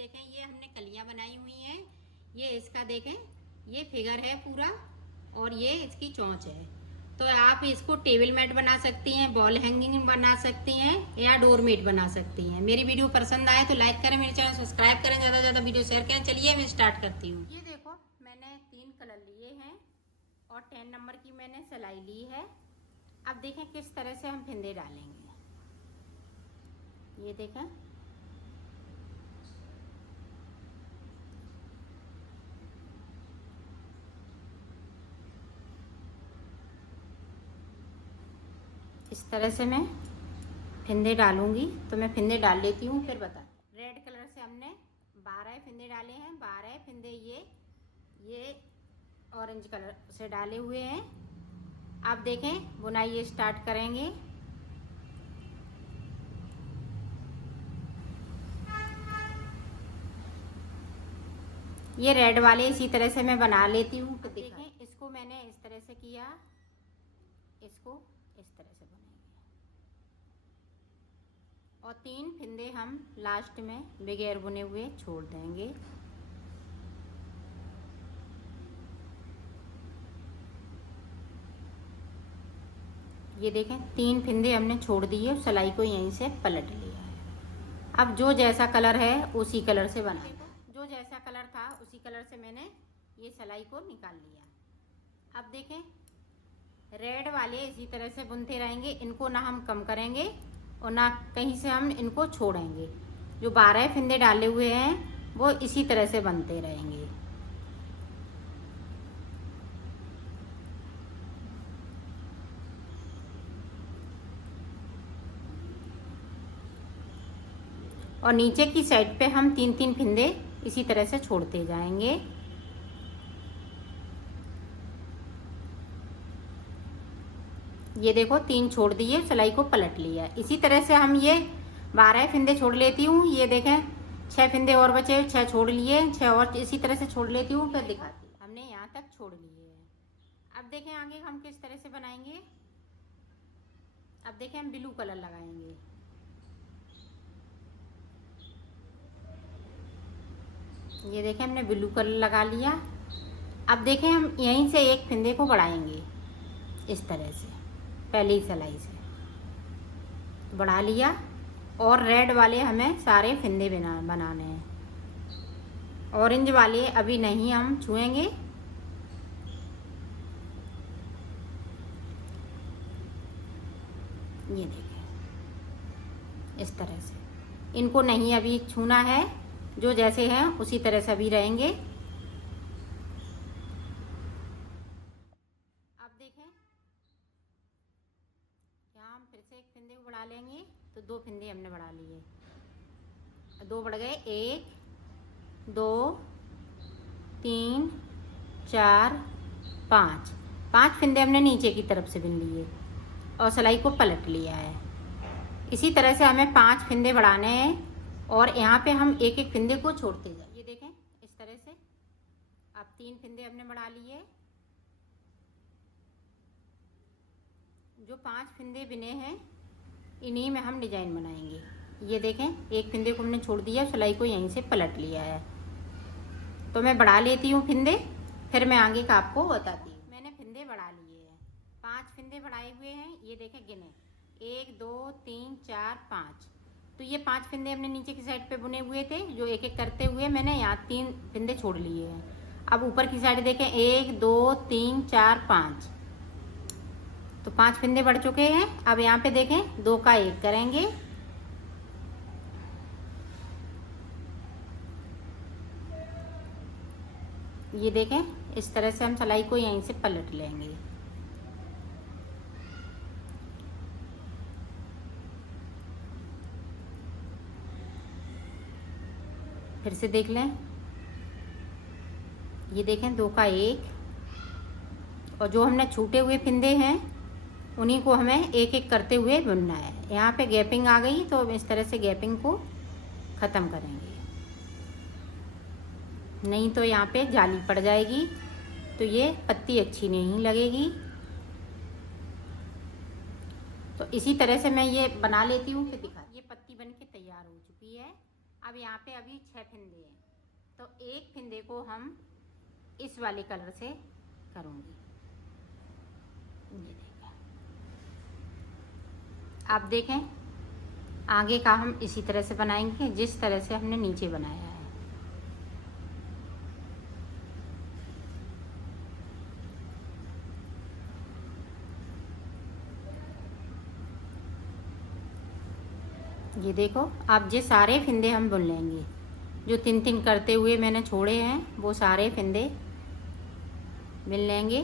देखें ये हमने कलियां बनाई हुई हैं। ये इसका देखें ये फिगर है पूरा और ये इसकी चोंच है। तो आप इसको टेबल मैट बना सकती हैं, वॉल हैंगिंग बना सकती हैं या डोरमेट बना सकती हैं। मेरी वीडियो पसंद आए तो लाइक करें, मेरे चैनल सब्सक्राइब करें, ज़्यादा से ज़्यादा वीडियो शेयर करें। चलिए मैं स्टार्ट करती हूँ। ये देखो मैंने 3 कलर लिए हैं और 10 नंबर की मैंने सिलाई ली है। अब देखें किस तरह से हम फिंदे डालेंगे। ये देखें इस तरह से मैं फिंदे डालूंगी। तो मैं फिंदे डाल लेती हूँ फिर बता। रेड कलर से हमने 12 फिंदे डाले हैं। 12 फिंदे ये ऑरेंज कलर से डाले हुए हैं। आप देखें बुनाई ये स्टार्ट करेंगे। ये रेड वाले इसी तरह से मैं बना लेती हूँ। तो देखें इसको मैंने इस तरह से किया, इसको इस तरह से बनाएंगे और 3 फिंदे हम लास्ट में बगैर बुने हुए छोड़ देंगे। ये देखें 3 फिंदे हमने छोड़ दिए, सिलाई को यहीं से पलट लिया है। अब जो जैसा कलर है उसी कलर से बना, जो जैसा कलर था उसी कलर से मैंने ये सिलाई को निकाल लिया। अब देखें रेड वाले इसी तरह से बुनते रहेंगे, इनको ना हम कम करेंगे और ना कहीं से हम इनको छोड़ेंगे। जो 12 फिंदे डाले हुए हैं वो इसी तरह से बनते रहेंगे। और नीचे की साइड पे हम 3-3 फिंदे इसी तरह से छोड़ते जाएंगे। ये देखो 3 छोड़ दिए, सिलाई को पलट लिया। इसी तरह से हम ये 12 फिंदे छोड़ लेती हूँ। ये देखें 6 फिंदे और बचे, 6 छोड़ लिए, 6 और इसी तरह से छोड़ लेती हूँ फिर दिखाती हूँ। हमने यहाँ तक छोड़ लिए है। अब देखें आगे हम किस तरह से बनाएंगे। अब देखें हम ब्लू कलर लगाएंगे। ये देखें हमने ब्लू कलर लगा लिया। अब देखें हम यहीं से एक फिंदे को बढ़ाएंगे इस तरह से, पहली सिलाई से बढ़ा लिया और रेड वाले हमें सारे फिंदे बनाने हैं। ऑरेंज वाले अभी नहीं हम छुएंगे। ये देखें इस तरह से इनको नहीं अभी छूना है, जो जैसे हैं उसी तरह से अभी रहेंगे। अब देखें यहाँ हम फिर से एक फिंदे को बढ़ा लेंगे। तो 2 फिंदे हमने बढ़ा लिए, 2 बढ़ गए, 1 2 3 4 5 5 फिंदे हमने नीचे की तरफ से बुन लिए और सिलाई को पलट लिया है। इसी तरह से हमें 5 फिंदे बढ़ाने हैं और यहाँ पे हम एक एक फिंदे को छोड़ते जाए। ये देखें इस तरह से अब 3 फिंदे हमने बढ़ा लिए। जो 5 फिंदे बिने हैं इन्हीं में हम डिजाइन बनाएंगे। ये देखें एक फिंदे को हमने छोड़ दिया, सिलाई को यहीं से पलट लिया है। तो मैं बढ़ा लेती हूँ फिंदे, फिर मैं आगे का आपको बताती हूँ। मैंने फिंदे बढ़ा लिए हैं, 5 फिंदे बढ़ाए हुए हैं। ये देखें गिने 1 2 3 4 5। तो ये 5 फिंदे हमने नीचे की साइड पे बुने हुए थे, जो एक एक करते हुए मैंने यहाँ 3 फिंदे छोड़ लिए हैं। अब ऊपर की साइड देखें 1 2 3 4 5। तो 5 फिंदे बढ़ चुके हैं। अब यहाँ पे देखें 2 का 1 करेंगे। ये देखें इस तरह से हम सिलाई को यहीं से पलट लेंगे। फिर से देख लें, ये देखें 2 का 1 और जो हमने छूटे हुए फिंदे हैं उन्हीं को हमें एक एक करते हुए बुनना है। यहाँ पे गैपिंग आ गई तो इस तरह से गैपिंग को ख़त्म करेंगे, नहीं तो यहाँ पे जाली पड़ जाएगी तो ये पत्ती अच्छी नहीं लगेगी। तो इसी तरह से मैं ये बना लेती हूँ, फिर दिखा। ये पत्ती बन के तैयार हो चुकी है। अब यहाँ पे अभी 6 फिंदे हैं, तो एक फिंदे को हम इस वाले कलर से करूँगी। ये देखें, आप देखें आगे का हम इसी तरह से बनाएंगे जिस तरह से हमने नीचे बनाया है। ये देखो, अब ये सारे फिंदे हम बुन लेंगे। जो 3-3 करते हुए मैंने छोड़े हैं वो सारे फिंदे बुन लेंगे।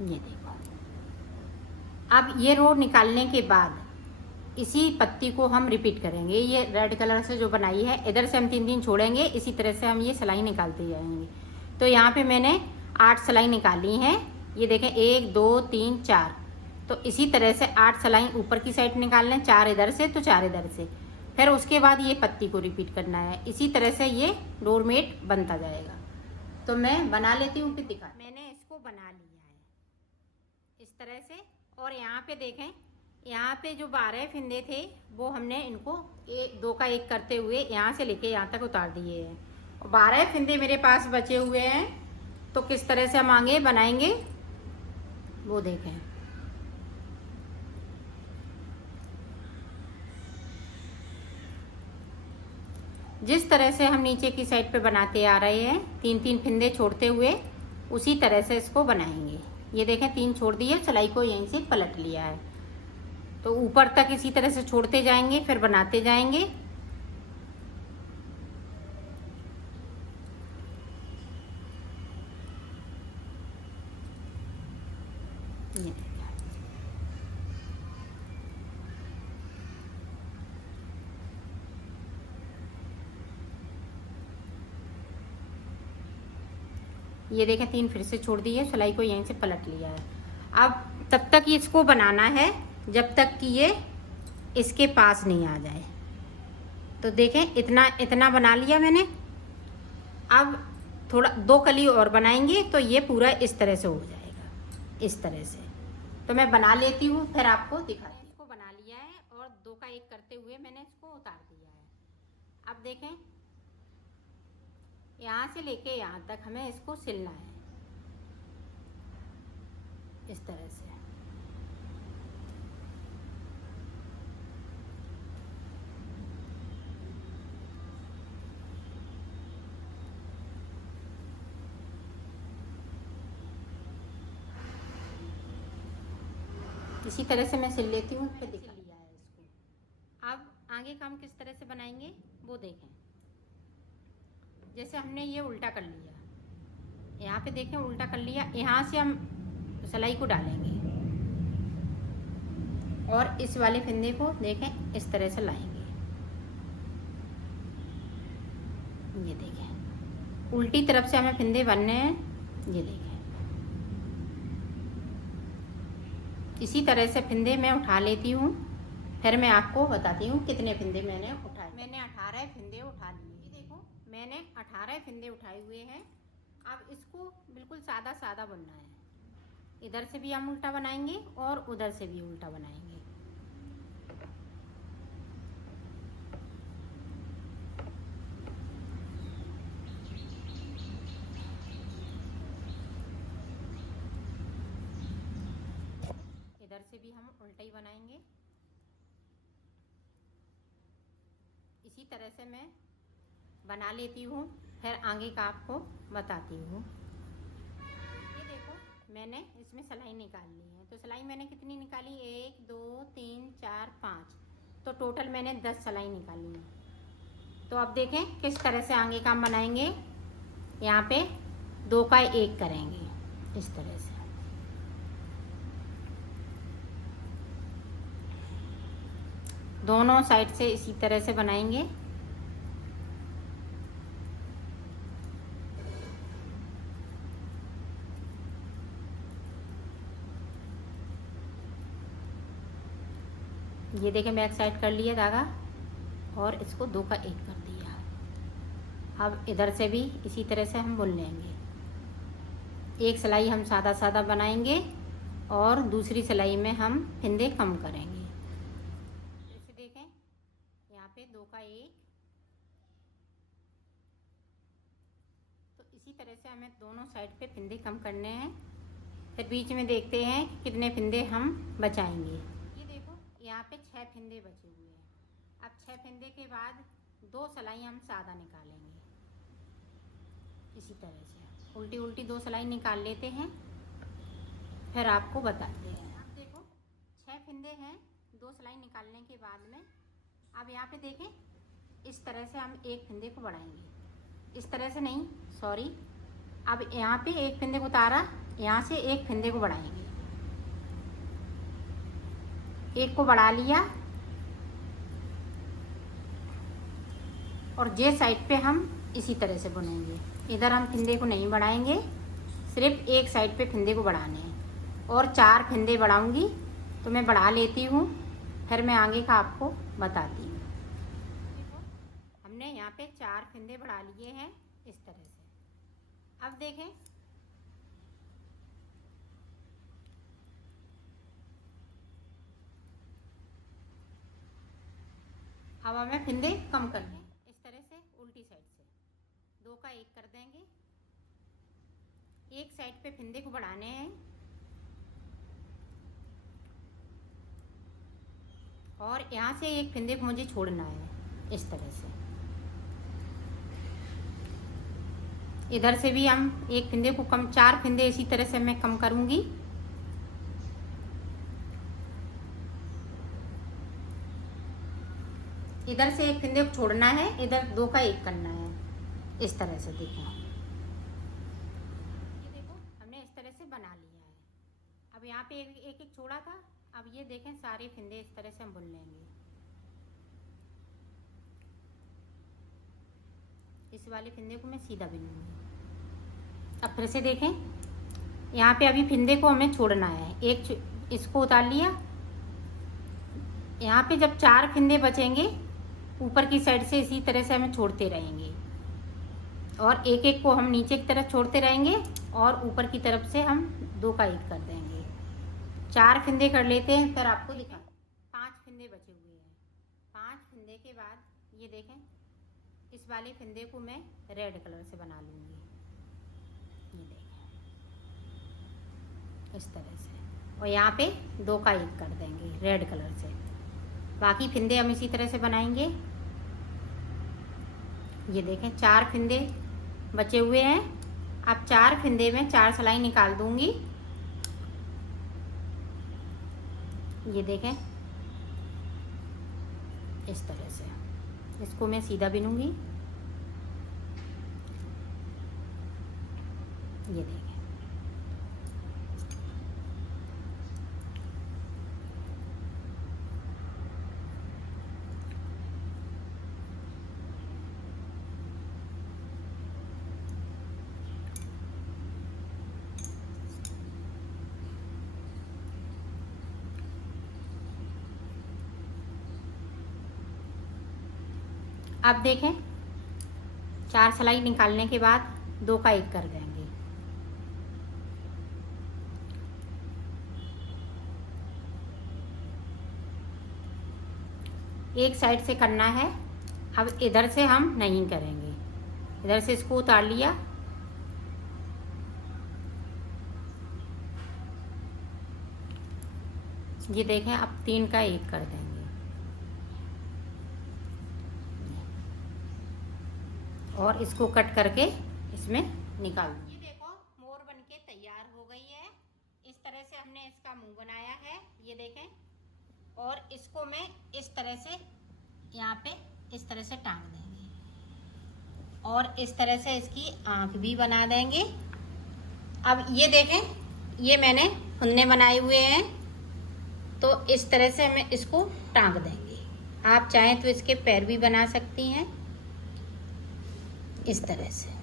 ये देखो, अब ये रो निकालने के बाद इसी पत्ती को हम रिपीट करेंगे। ये रेड कलर से जो बनाई है, इधर से हम 3-3 छोड़ेंगे, इसी तरह से हम ये सिलाई निकालते जाएंगे। तो यहाँ पे मैंने 8 सिलाई निकाली हैं। ये देखें 1 2 3 4, तो इसी तरह से 8 सिलाई ऊपर की साइड निकालना है, 4 इधर से तो 4 इधर से। फिर उसके बाद ये पत्ती को रिपीट करना है। इसी तरह से ये डोरमेट बनता जाएगा। तो मैं बना लेती हूँ, फिर दिखा। मैंने इसको बना लिया है इस तरह से। और यहाँ पे देखें, यहाँ पे जो 12 फिंदे थे वो हमने इनको 2 का 1 करते हुए यहाँ से लेके यहाँ तक उतार दिए हैं। और 12 फिंदे मेरे पास बचे हुए हैं, तो किस तरह से हम आगे बनाएंगे वो देखें। जिस तरह से हम नीचे की साइड पे बनाते आ रहे हैं, 3-3 फिंदे छोड़ते हुए, उसी तरह से इसको बनाएंगे। ये देखें 3 छोड़ दिए, सिलाई को यहीं से पलट लिया है। तो ऊपर तक इसी तरह से छोड़ते जाएंगे, फिर बनाते जाएंगे। ये देखें 3 फिर से छोड़ दिए, सिलाई को यहीं से पलट लिया है। अब तब तक इसको बनाना है जब तक कि ये इसके पास नहीं आ जाए। तो देखें इतना इतना बना लिया मैंने। अब थोड़ा 2 कली और बनाएंगे तो ये पूरा इस तरह से हो जाएगा, इस तरह से। तो मैं बना लेती हूँ, फिर आपको दिखाती हूँ। इसको बना लिया है और 2 का 1 करते हुए मैंने इसको उतार दिया है। अब देखें यहाँ से लेके यहाँ तक हमें इसको सिलना है इस तरह से। इसी तरह से मैं सिल लेती हूँ, फिर दिखा लिया है इसको। अब आगे काम किस तरह से बनाएंगे वो देखें। जैसे हमने ये उल्टा कर लिया, यहाँ पे देखें उल्टा कर लिया, यहाँ से हम सिलाई को डालेंगे और इस वाले फिंदे को देखें इस तरह से लाएंगे। ये देखें उल्टी तरफ से हमें फिंदे बनने हैं। ये देखें इसी तरह से फिंदे मैं उठा लेती हूँ, फिर मैं आपको बताती हूँ कितने फिंदे मैंने उठाए। मैंने 18 फिंदे उठा लिए। देखो मैंने 18 फिंदे उठाए हुए हैं। अब इसको बिल्कुल सादा सादा बनना है। इधर से भी हम उल्टा बनाएंगे और उधर से भी उल्टा बनाएंगे। इधर से भी हम उल्टा ही बनाएंगे। इसी तरह से मैं बना लेती हूँ, फिर आगे का आपको बताती हूँ। ये देखो मैंने इसमें सिलाई निकाल ली है। तो सिलाई मैंने कितनी निकाली, 1 2 3 4 5, तो टोटल मैंने 10 सिलाई निकाली है। तो अब देखें किस तरह से आगे काम बनाएंगे। यहाँ पे 2 का 1 करेंगे इस तरह से। दोनों साइड से इसी तरह से बनाएंगे। ये देखें बैक साइड कर लिया धागा और इसको 2 का 1 कर दिया। अब इधर से भी इसी तरह से हम बुन लेंगे। एक सिलाई हम सादा सादा बनाएंगे और दूसरी सिलाई में हम फिंदे कम करेंगे। जैसे देखें यहाँ पे 2 का 1, तो इसी तरह से हमें दोनों साइड पे फिंदे कम करने हैं। फिर बीच में देखते हैं कि कितने फिंदे हम बचाएंगे। ये देखो यहाँ पे 6 फिंदे बचे हुए हैं। अब 6 फिंदे के बाद 2 सिलाई हम सादा निकालेंगे। इसी तरह से उल्टी उल्टी 2 सिलाई निकाल लेते हैं, फिर आपको बताते हैं। अब देखो 6 फिंदे हैं, 2 सिलाई निकालने के बाद में अब यहाँ पे देखें इस तरह से हम एक फिंदे को बढ़ाएंगे। इस तरह से नहीं, सॉरी, अब यहाँ पे एक फिंदे को उतारा, यहाँ से एक फिंदे को बढ़ाएंगे। एक को बढ़ा लिया और जे साइड पे हम इसी तरह से बुनेंगे। इधर हम फिंदे को नहीं बढ़ाएंगे, सिर्फ एक साइड पे फिंदे को बढ़ाने हैं। और 4 फिंदे बढ़ाऊंगी, तो मैं बढ़ा लेती हूँ, फिर मैं आगे का आपको बताती हूँ। हमने यहाँ पे 4 फिंदे बढ़ा लिए हैं इस तरह से। अब देखें अब हमें फिंदे कम करने हैं। इस तरह से उल्टी साइड से 2 का 1 कर देंगे। एक साइड पे फिंदे को बढ़ाने हैं और यहाँ से एक फिंदे को मुझे छोड़ना है इस तरह से। इधर से भी हम एक फिंदे को कम, 4 फिंदे इसी तरह से मैं कम करूँगी। इधर से एक फिंदे को छोड़ना है, इधर 2 का 1 करना है इस तरह से। देखो ये देखो हमने इस तरह से बना लिया है। अब यहाँ पे एक एक छोड़ा था, अब ये देखें सारे फिंदे इस तरह से हम बुन लेंगे। इस वाले फिंदे को मैं सीधा बुनूंगी। अब फिर से देखें यहाँ पे अभी फिंदे को हमें छोड़ना है, एक इसको उतार लिया। यहाँ पे जब 4 फिंदे बचेंगे ऊपर की साइड से इसी तरह से हमें छोड़ते रहेंगे और एक एक को हम नीचे की तरफ छोड़ते रहेंगे और ऊपर की तरफ से हम 2 का 1 कर देंगे। 4 फिंदे कर लेते हैं, फिर आपको दिखा। 5 फिंदे बचे हुए हैं। 5 फिंदे के बाद ये देखें इस वाले फिंदे को मैं रेड कलर से बना लूँगी। ये देखें इस तरह से, और यहाँ पे 2 का 1 कर देंगे रेड कलर से। बाकी फिंदे हम इसी तरह से बनाएंगे। ये देखें 4 फिंदे बचे हुए हैं। अब 4 फिंदे में 4 सिलाई निकाल दूंगी। ये देखें इस तरह से, इसको मैं सीधा बिनूंगी। ये देखें अब देखें 4 सिलाई निकालने के बाद 2 का 1 कर देंगे। एक साइड से करना है, अब इधर से हम नहीं करेंगे। इधर से इसको उतार लिया, ये देखें अब 3 का 1 कर देंगे और इसको कट करके इसमें निकाल दूँ। ये देखो मोर बनके तैयार हो गई है। इस तरह से हमने इसका मुंह बनाया है, ये देखें। और इसको मैं इस तरह से यहाँ पे इस तरह से टांग देंगे और इस तरह से इसकी आँख भी बना देंगे। अब ये देखें ये मैंने फुन्ने बनाए हुए हैं, तो इस तरह से हमें इसको टांग देंगे। आप चाहें तो इसके पैर भी बना सकती हैं इस तरह से।